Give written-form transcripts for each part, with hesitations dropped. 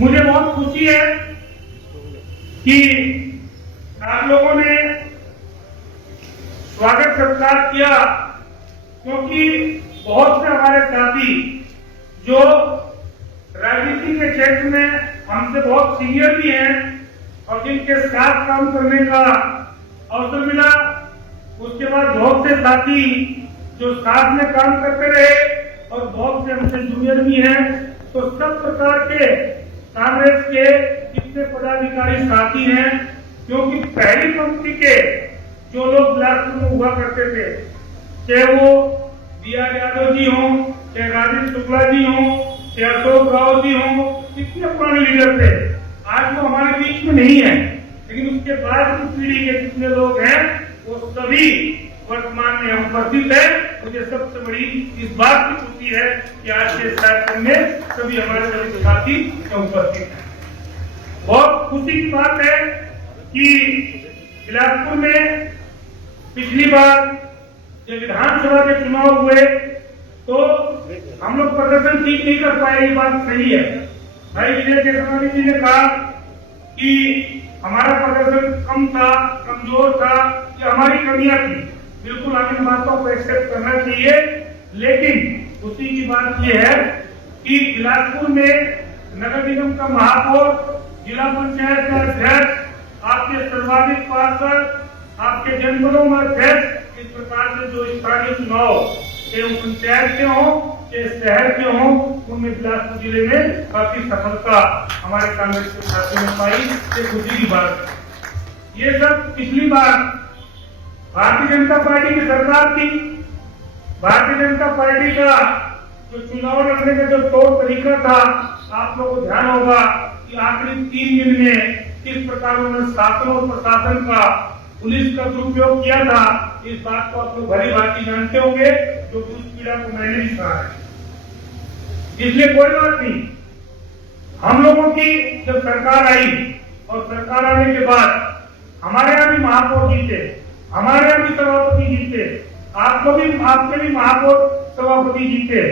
मुझे बहुत खुशी है कि आप लोगों ने स्वागत सत्कार किया, क्योंकि बहुत से हमारे साथी जो राजनीति के क्षेत्र में हमसे बहुत सीनियर भी हैं और जिनके साथ काम करने का अवसर मिला, उसके बाद बहुत से साथी जो साथ में काम करते रहे और बहुत से हमसे जूनियर भी हैं। तो सब प्रकार के कांग्रेस के जितने पदाधिकारी साथी हैं, क्योंकि पहली पंक्ति के जो लोग बिलासपुर में हुआ करते थे, चाहे वो बी.आर. यादव जी हों, चाहे राजेश शुक्ला जी हों, चाहे अशोक राव जी हों, कितने पुराने लीडर थे, आज वो हमारे बीच में नहीं है, लेकिन उसके बाद की पीढ़ी के जितने लोग हैं वो सभी वर्तमान में उपस्थित है। मुझे सबसे बड़ी इस बात की खुशी है कि आज के कार्यक्रम में सभी हमारे सभी साथी उपस्थित हैं। बहुत खुशी की बात है कि बिलासपुर में पिछली बार जब विधानसभा के चुनाव हुए तो हम लोग प्रदर्शन ठीक नहीं कर पाए, ये बात सही है। भाई विजय केसरवानी जी ने कहा कि हमारा प्रदर्शन कम था, कमजोर था, ये हमारी कमियां थी। बिल्कुल हमें इन बातों को एक्सेप्ट करना चाहिए, लेकिन उसी की बात यह है कि बिलासपुर में नगर निगम का महापौर, जिला पंचायत का अध्यक्ष, आपके सर्वाधिक पार्षद, आपके जनपदों में अध्यक्ष, इस प्रकार से जो स्थानीय चुनाव चाहे पंचायत के हों चाहे शहर के हों, उनमें बिलासपुर जिले में काफी सफलता हमारे कांग्रेस के साथियों ने पाई, ये खुशी की बात है। ये सब पिछली बार भारतीय जनता पार्टी की सरकार थी। भारतीय जनता पार्टी का जो चुनाव लड़ने का जो तौर तरीका था, आप लोगों को ध्यान होगा कि आखिरी 3 दिन में किस प्रकार उन्होंने शासन और प्रशासन का, पुलिस का दुरुपयोग किया था। इस बात को आप लोग भली भांति जानते होंगे, जो उस पीड़ा को मैंने भी सहा है। इसलिए कोई बात नहीं, हम लोगों की जब सरकार आई और सरकार आने के बाद हमारे यहाँ भी महापौर जीते, हमारे यहाँ भी सभापति जीते, आपके भी महापौर सभापति जीते,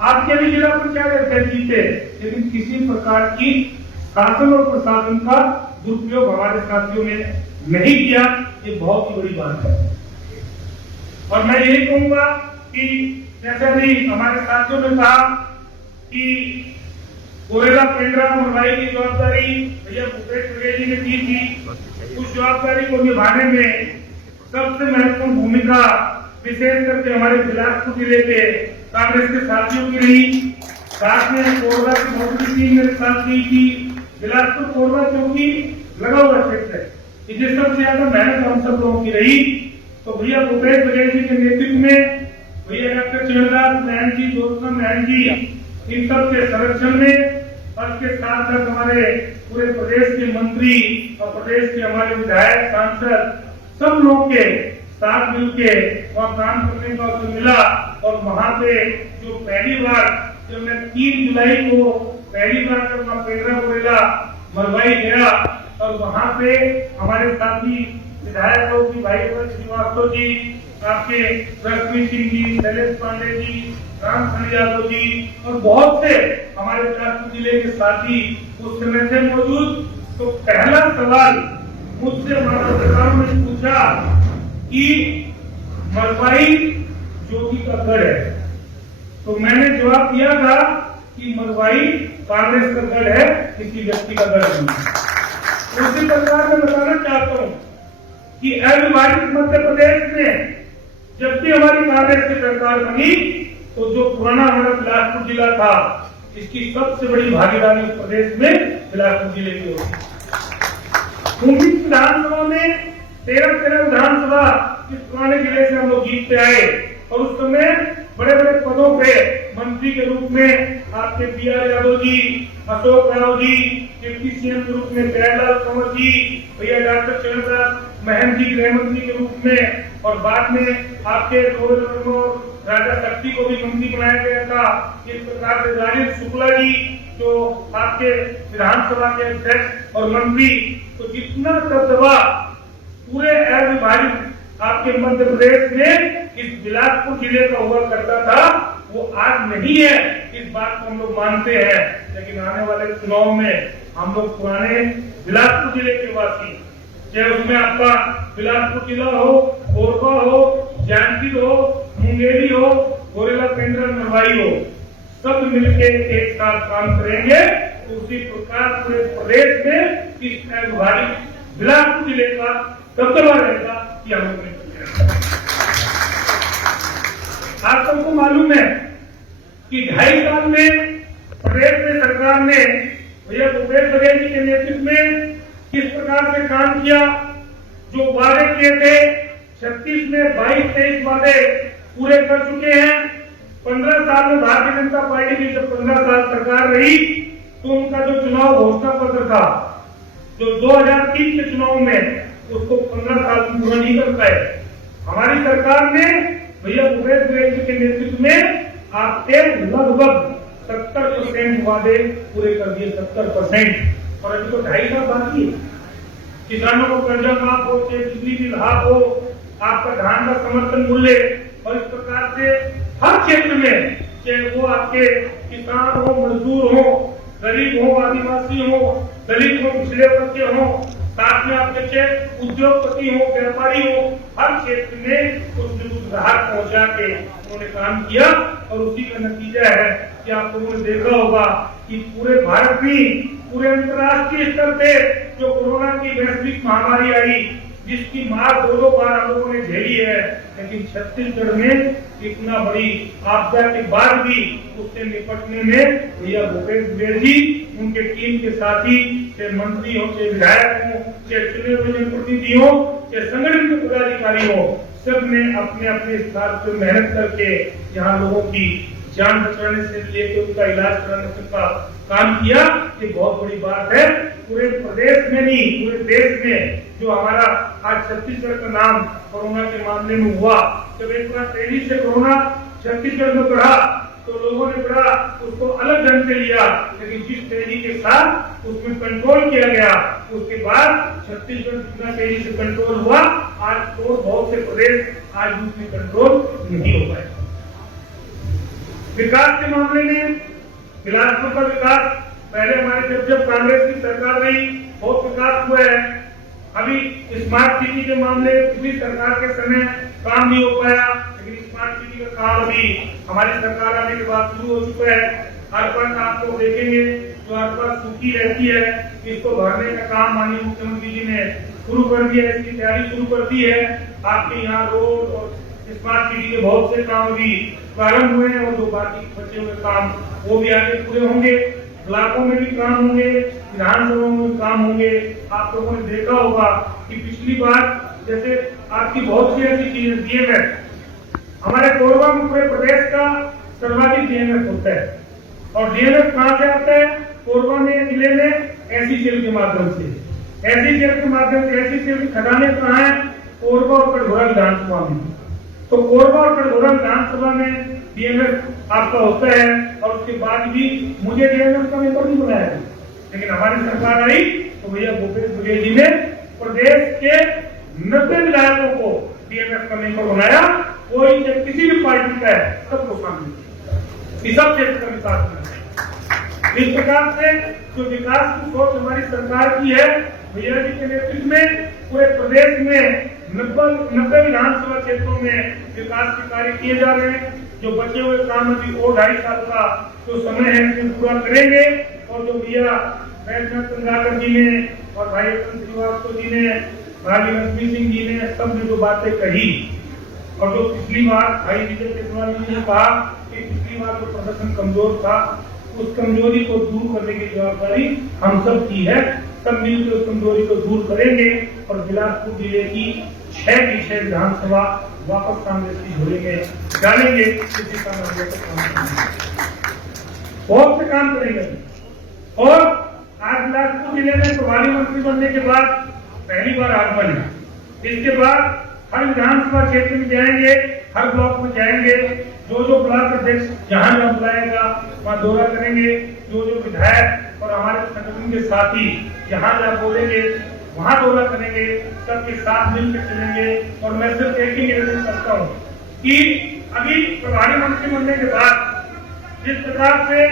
आपके भी जिला पंचायत अध्यक्ष जीते, लेकिन किसी प्रकार की शासन और प्रशासन का दुरुपयोग हमारे साथियों ने नहीं किया। ये बहुत ही बड़ी बात है। और मैं यही कहूंगा कि जैसे भी हमारे साथियों ने कहा कि कोयला पेंड्रा मरवाई की जवाबदारी भैया भूपेश बघेल जी ने दी थी, उस जवाबदारी को निभाने में सबसे महत्वपूर्ण भूमिका विशेष करके हमारे बिलासपुर जिले के कांग्रेस के साथियों की रही। साथ में कोरबा की बहुत टीम मेरे साथ गई थी। बिलासपुर कोरबा क्योंकि लगा हुआ क्षेत्र है, इसलिए सबसे ज्यादा मेहनत हम सब लोगों की रही। तो भैया भूपेश बघेल जी के नेतृत्व में, भैया डॉक्टर चरणदास महन जी, ज्योत्सना महन जी, इन सब के संरक्षण में, और इसके साथ साथ हमारे पूरे प्रदेश के मंत्री और प्रदेश के हमारे विधायक, सांसद, सब लोग के साथ मिलके वहाँ काम करने का अवसर मिला। और वहाँ पे जो पहली बार जब मैं 3 जुलाई को पहली बार जब वहाँ पेंड्रा कोयला मरवाई गया और वहाँ पे हमारे साथी विधायक लोग भाई श्रीवास्तव जी, आपके रश्मि सिंह जी, शैलेश पांडे जी, रामखंड यादव जी और बहुत से हमारे बिलासपुर जिले के साथी उस समय से मौजूद। तो पहला सवाल मुझसे पत्रकारों ने पूछा कि मरवाई जोगी का गढ़ है, तो मैंने जवाब दिया था कि मरवाई कांग्रेस का गढ़ है, किसी व्यक्ति का गढ़ नहीं है। उसी प्रकार मैं बताना चाहता हूँ कि अविभाजित मध्य प्रदेश में जब भी हमारी कांग्रेस की सरकार बनी तो जो पुराना हमारा बिलासपुर जिला था, इसकी सबसे बड़ी भागीदारी उस प्रदेश में बिलासपुर जिले की होती। 19 विधानसभा में 13 विधानसभा इस पुराने जिले से हम लोग जीतते आए और उस समय बड़े बड़े पदों पे मंत्री के रूप में आपके B R. Yadav ji, Ashok Rao ji, deputy CM के रूप में जयलाल कंवर जी, भैया डॉक्टर चरणदास महन जी गृह मंत्री के रूप में, और बाद में आपके राजा शक्ति को भी मंत्री बनाया गया था। इस प्रकार से राजेश शुक्ला जी जो आपके विधानसभा के अध्यक्ष और मंत्री, तो जितना दबदबा पूरे अविभाजित आपके मध्य प्रदेश में इस बिलासपुर जिले का हुआ करता था, वो आज नहीं है। इस बात को हम लोग मानते हैं। लेकिन आने वाले चुनाव में हम लोग पुराने बिलासपुर जिले के वासी, चाहे उसमें आपका बिलासपुर जिला हो, कोरबा हो, जांजगीर हो, मुंगेरी हो, गोरेला पेंड्रा नरवाई हो, सब मिलके एक साथ काम करेंगे तो उसी प्रकार पूरे प्रदेश में इस बिलासपुर जिले का दबदबा रहेगा कि हम लोग आप सबको मालूम है कि 2.5 साल में प्रदेश में सरकार ने भैया भूपेश बघेल जी के नेतृत्व में किस प्रकार से काम किया। जो वादे किए थे 36 में 22-23 वादे पूरे कर चुके हैं। 15 साल में भारतीय जनता पार्टी की जब 15 साल सरकार रही तो उनका जो चुनाव घोषणा पत्र था, जो 2003 के चुनाव में, उसको 15 साल में पूरा नहीं कर पाए। हमारी सरकार ने भैया भूपेश बघेल जी के नेतृत्व में आपके लगभग 70% वादे पूरे कर दिए, 70%। और अभी तो 2.5 साल बाकी है। किसानों को कर्जा माफ हो, चाहे बिजली बिल हाफ हो, आपका धान का समर्थन मूल्य, और इस प्रकार से हर क्षेत्र में, चाहे वो आपके किसान हो, मजदूर हो, गरीब हो, आदिवासी हो, दलित हो, पिछड़े वर्ग के हो, साथ में आपके चाहे उद्योगपति हो, व्यापारी हो, हर क्षेत्र में कुछ न कुछ राहत पहुंचा के उन्होंने काम किया। और उसी का नतीजा है कि आप लोगों ने देखा होगा कि पूरे भारत में, पूरे अंतर्राष्ट्रीय स्तर पे जो कोरोना की वैश्विक महामारी आई, जिसकी मार 2 बार हम लोगों ने झेली है, लेकिन छत्तीसगढ़ में इतना बड़ी आपदा के बाद भी उससे निपटने में भैया भूपेश बघेल जी, उनके टीम के साथी, चाहे मंत्री हो, चाहे विधायक हो, चाहे चुने हुए जनप्रतिनिधि हो, चाहे संगठन के पदाधिकारी हो, सब ने अपने अपने स्तर पर मेहनत करके यहाँ लोगों की जान बचाने से लेकर उनका इलाज कराने तक का काम किया। ये बहुत बड़ी बात है। पूरे प्रदेश में नहीं, पूरे देश में जो हमारा आज छत्तीसगढ़ का नाम कोरोना के मामले में हुआ, जब एक बार तेजी से कोरोना छत्तीसगढ़ में बढ़ा तो लोगों ने बड़ा उसको अलग ढंग से लिया, लेकिन जिस तेजी के साथ उसमें कंट्रोल किया गया, उसके बाद छत्तीसगढ़ जितना तेजी से कंट्रोल हुआ, आज तो बहुत से प्रदेश आज उसमें कंट्रोल नहीं हो पाए। विकास के मामले में बिलासपुर का विकास, पहले हमारे जब कांग्रेस की सरकार रही बहुत विकास हुआ है। अभी स्मार्ट सिटी के मामले पिछली सरकार के समय काम नहीं हो पाया, लेकिन स्मार्ट सिटी का काम अभी हमारी सरकार आने के बाद शुरू हो चुका है। हर पर आप लोग देखेंगे जो हर पर सूखी रहती है, इसको भरने का काम माननीय मुख्यमंत्री जी ने शुरू कर दिया है, इसकी तैयारी शुरू कर दी है। आपके यहाँ रोड और स्मार्ट सिटी के बहुत से काम भी प्रारंभ हुए हैं, और जो बाकी बचे हुए काम वो भी आगे पूरे होंगे। ब्लॉकों में भी काम होंगे, विधानसभा में भी काम होंगे। आप लोगों ने देखा होगा कि पिछली बार जैसे आपकी बहुत सी ऐसी चीजें डीएमएफ, हमारे कोरबा में पूरे प्रदेश का सर्वाधिक डीएमएफ होता है, और डीएमएफ कहाँ से आता है? कोरबा में जिले में ऐसी सेल के माध्यम से, ऐसी सेल के माध्यम से, ऐसी सेल की खदानें कहाँ है? कोरबा और कटघोरा विधानसभा में। तो कोरबा और कटघोरा विधानसभा में डीएमएफ आपका होता है, और उसके बाद भी मुझे डीएमएफ का मेंबर नहीं बनाया है, लेकिन हमारी सरकार आई तो भैया भूपेश बघेल जी ने प्रदेश के 90 विधायकों को डीएमएफ का मेंबर बनाया। कोई किसी भी पार्टी का है, सबको शामिल किया, सब क्षेत्र का विकास करना। इस प्रकार से जो विकास की सोच हमारी सरकार की है, भैया जी के नेतृत्व में पूरे प्रदेश में 90 विधानसभा क्षेत्रों में विकास के कार्य किए जा रहे हैं। जो बचे हुए काम अभी और 2.5 साल का जो समय है उसे पूरा करेंगे। और जो भैया वैद्यनाथ चंद्राकर जी ने और भाई श्रीवास्तव जी ने, भाई लक्ष्मी सिंह जी ने, सब ने जो बातें कही, और जो पिछली बार भाई विजय केजरीवाल जी ने कहा कि पिछली बार जो प्रदर्शन कमजोर था, उस कमजोरी को दूर करने की जवाबदारी हम सब की है। सब मिलकर उस कमजोरी को दूर करेंगे और बिलासपुर जिले की 6 की 6 विधानसभा वापस कांग्रेस की झोली में डालेंगे। बहुत से काम करेंगे। और आज बिलासपुर जिले में प्रभारी मंत्री बनने के बाद पहली बार आगमन है। इसके बाद हर विधानसभा क्षेत्र में जाएंगे, हर ब्लॉक में जाएंगे, जो ब्लॉक अध्यक्ष जहां जहां बुलाएगा वहां दौरा करेंगे। जो विधायक और हमारे संगठन के साथी जहां जहां बोलेंगे वहां दौरा करेंगे, सबके साथ मिलकर चलेंगे। और मैं सिर्फ एक ही निवेदन करता हूँ कि अभी प्रभारी मंत्री बनने के बाद जिस प्रकार से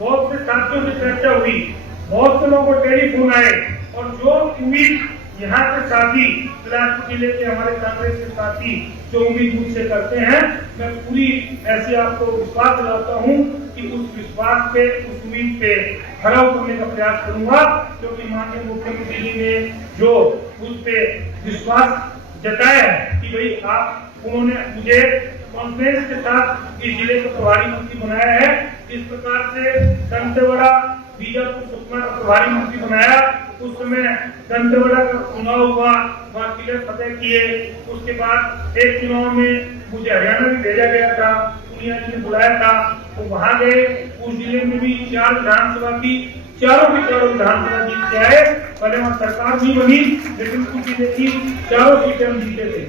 बहुत से साथियों से चर्चा हुई, बहुत से लोगों को टेलीफोन आए और जो उम्मीद यहाँ के साथी बिलासपुर जिले के हमारे कांग्रेस के साथी जो उम्मीद मुझसे करते हैं, मैं पूरी ऐसे आपको विश्वास दिलाता हूँ कि उस विश्वास पे, उस उम्मीद पे खरा उतरने का प्रयास करूंगा, क्योंकि माननीय मुख्यमंत्री जी ने जो उस पे विश्वास जताया है कि भाई उन्होंने मुझे कॉन्फ्रेंस के साथ इस जिले का प्रभारी मंत्री बनाया है। इस प्रकार से दंतेवाड़ा, बीजापुर, सुकमा का प्रभारी मंत्री बनाया। उस समय दंतेवाड़ा का चुनाव हुआ, वहाँ किले फतेह किए। उसके बाद एक चुनाव में मुझे हरियाणा भी भेजा गया था, पूनिया जी ने बुलाया था, तो वहाँ गए। उस जिले में भी 4 विधानसभा की चारों विधानसभा जीत के आए। पहले वहाँ सरकार नहीं बनी, लेकिन कुछ जिले की 4 सीटें हम जीते थे।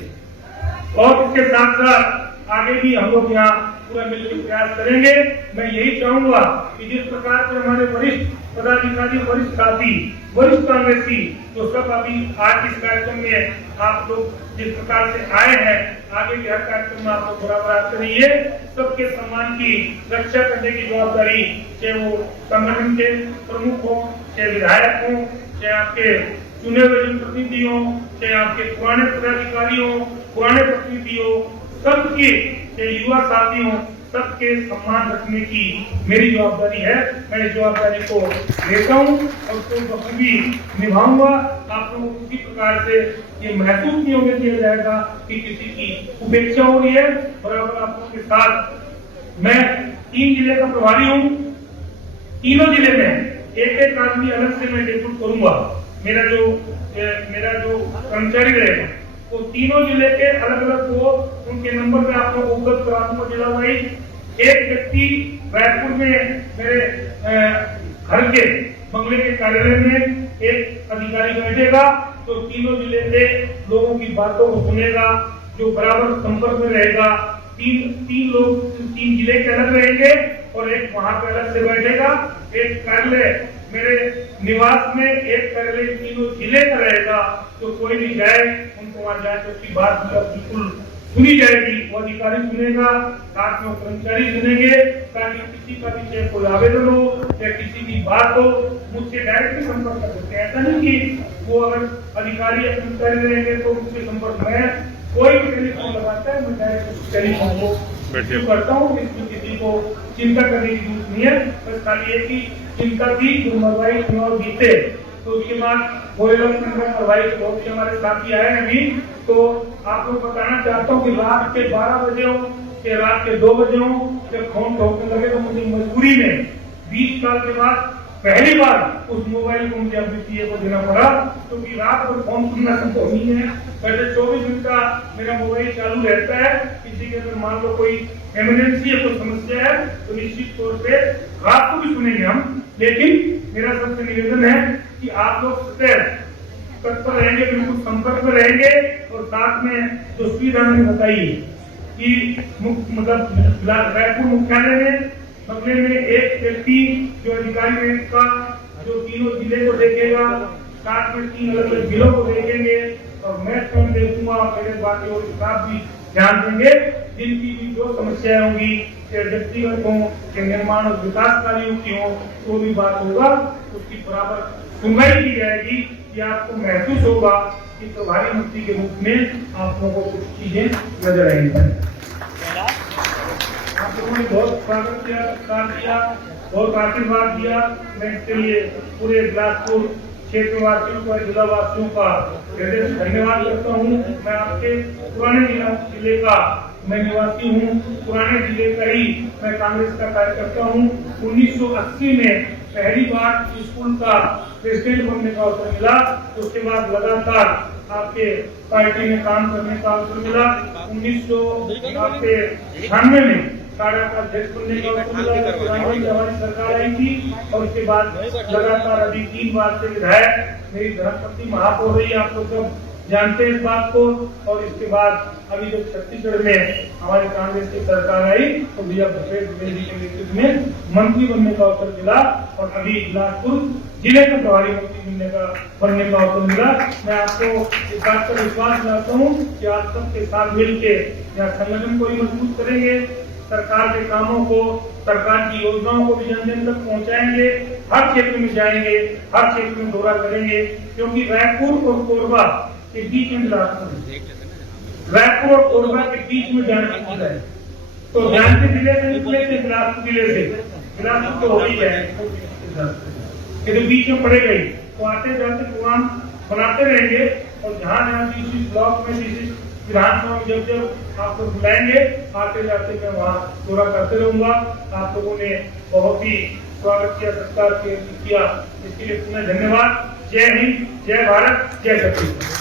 और इसके साथ साथ आगे भी हम लोग यहाँ पूरा मिलकर प्रयास करेंगे। मैं यही चाहूंगा कि जिस प्रकार से हमारे वरिष्ठ पदाधिकारी, वरिष्ठ साथी, वरिष्ठ कांग्रेसी जो सब अभी आज इस कार्यक्रम में आप लोग जिस प्रकार से आए हैं, आगे भी हर कार्यक्रम में आप लोग बराबर करिए। सबके सम्मान की रक्षा करने की जवाबदारी, चाहे वो संगठन के प्रमुख हो, चाहे विधायक हो, चाहे आपके चुने हुए जनप्रतिनिधि हो, चाहे आपके पुराने पदाधिकारी हो, पुराने प्रतिनिधि हो, सबके युवा साथी हो, सबके सम्मान रखने की मेरी जवाबदारी है। मैं इस जवाबदारी को लेता हूँ और उसको बखूबी निभाऊंगा। आप लोगों को किसी प्रकार से ये महसूस नहीं होने दिया जाएगा कि किसी की उपेक्षा हो रही है। बराबर आप लोगों के साथ मैं 3 जिले का प्रभारी हूँ। तीनों जिले में एक आदमी अलग से मैं रिक्रूट करूंगा। मेरा जो कर्मचारी रहेगा वो तीनों जिले के अलग अलग को उनके नंबर पे आप लोग उपलब्ध करा दूंगा जिला वाइज। एक व्यक्ति रायपुर में मेरे घर के बंगले के कार्यालय में एक अधिकारी बैठेगा, तो तीनों जिले के लोगों की बातों को सुनेगा, जो बराबर संपर्क में रहेगा। तीन लोग 3 जिले के अलग रहेंगे और एक वहां पे अलग से बैठेगा। एक कार्यालय मेरे निवास में, एक कार्यालय तीनों जिले का रहेगा। तो कोई भी जाए, उनको वहां जाए तो उसकी बात बिल्कुल सुनी जाएगी। वो अधिकारी सुनेगा, साथ में कर्मचारी सुनेंगे, ताकि किसी का भी चाहे कोई आवेदन हो या किसी की बात हो, मुझसे डायरेक्टली संपर्क कर सकते हैं। ऐसा नहीं कि वो अगर अधिकारी या कर्मचारी रहेंगे तो मुझसे संपर्क में कोई भी टेलीफोन लगाता है, मैं डायरेक्ट टेलीफोन को रिसीव करता हूँ। इसमें किसी को चिंता करने की जरूरत नहीं है। बस खाली एक ही चिंता थी कि मरवाई चुनाव जीते, तो उसके बाद मरवाई बहुत से हमारे साथी आए हैं अभी। तो आप लोग बताना चाहता हूँ कि रात के 12 बजे हो कि रात के 2 बजे हो, जब फोन ठोकने लगे तो मुझे मजबूरी में 20 साल के बाद पहली बार उस मोबाइल को मुझे अद्वितीय को देना पड़ा, क्योंकि रात को फोन सुनना संभव नहीं है। पहले 24 घंटा मेरा मोबाइल चालू रहता है। किसी के अगर मान लो कोई इमरजेंसी है, कोई समस्या है, तो निश्चित तौर पे रात को भी सुनेंगे हम। लेकिन मेरा सबसे निवेदन है कि आप लोग तत्पर रहेंगे, बिल्कुल संपर्क में रहेंगे। और साथ में जो सुविधा मैंने बताई कि मतलब रायपुर मुख्यालय में बंगले में एक व्यक्ति जो अधिकारी है इसका, जो तीनों जिले को देखेगा, साथ में 3 अलग अलग जिलों को देखेंगे और मैं स्वयं देखूंगा। मेरे बाकी और स्टाफ भी ध्यान देंगे। जिनकी भी जो समस्याएं होंगी, व्यक्तिगत हो, निर्माण और विकास कार्यों की हो, तो भी बात होगा, उसकी बराबर सुनवाई की जाएगी। कि आपको महसूस होगा कि प्रभारी मंत्री के रूप में आप लोगों को कुछ चीजें नजर आएंगी। आप लोगों ने बहुत स्वागत किया, सत्कार किया, बहुत आशीर्वाद दिया। मैं इसके लिए पूरे बिलासपुर क्षेत्रवासियों का, जिला वासियों का हृदय से धन्यवाद करता हूँ। मैं आपके पुराने जिले का मैं निवासी हूँ, पुराने जिले का ही मैं कांग्रेस का कार्यकर्ता हूँ। 1980 में पहली बार स्कूल का प्रेसिडेंट बनने का अवसर मिला, उसके बाद लगातार आपके पार्टी में काम करने का अवसर मिला। 1996 में काड़ा का अध्यक्ष बनने का अवसर मिला, हमारी सरकार आई थी। और उसके बाद लगातार अभी 3 बार से विधायक मेरी धर्मपत्नी महापौर रही, आप लोग सब जानते हैं इस बात को। और इसके बाद अभी जब छत्तीसगढ़ में हमारी कांग्रेस की सरकार आई तो भैया भूपेश बघेल जी के नेतृत्व में मंत्री बनने का अवसर मिला और अभी बिलासपुर जिले का प्रभारी मंत्री बनने का अवसर मिला। मैं आपको इस बात पर विश्वास दिलाता हूँ कि आप सबके साथ मिलकर यहाँ संगठन को भी मजबूत करेंगे, सरकार के कामों को, सरकार की योजनाओं को भी जन जन तक पहुंचाएंगे। हर क्षेत्र में जाएंगे, हर क्षेत्र में दौरा करेंगे, क्योंकि रायपुर और कोरबा के बीच में बिलासपुर है, रायपुर और कोरबा के बीच में जानकी है। तो जानकी जिले से बिलासपुर जिले से बिलासपुर तो हो ही जाए, ये तो बीच में पड़ेगा ही। तो आते जाते प्रोग्राम बनाते रहेंगे और जहाँ जहाँ जिस ब्लॉक में जिस विधानसभा में जब जब आपको बुलाएंगे, आते जाते मैं वहाँ दौरा करते रहूंगा। आप लोगों ने बहुत ही स्वागत किया, सत्कार किया, इसके लिए पुनः धन्यवाद। जय हिंद, जय भारत, जय छत्तीसगढ़।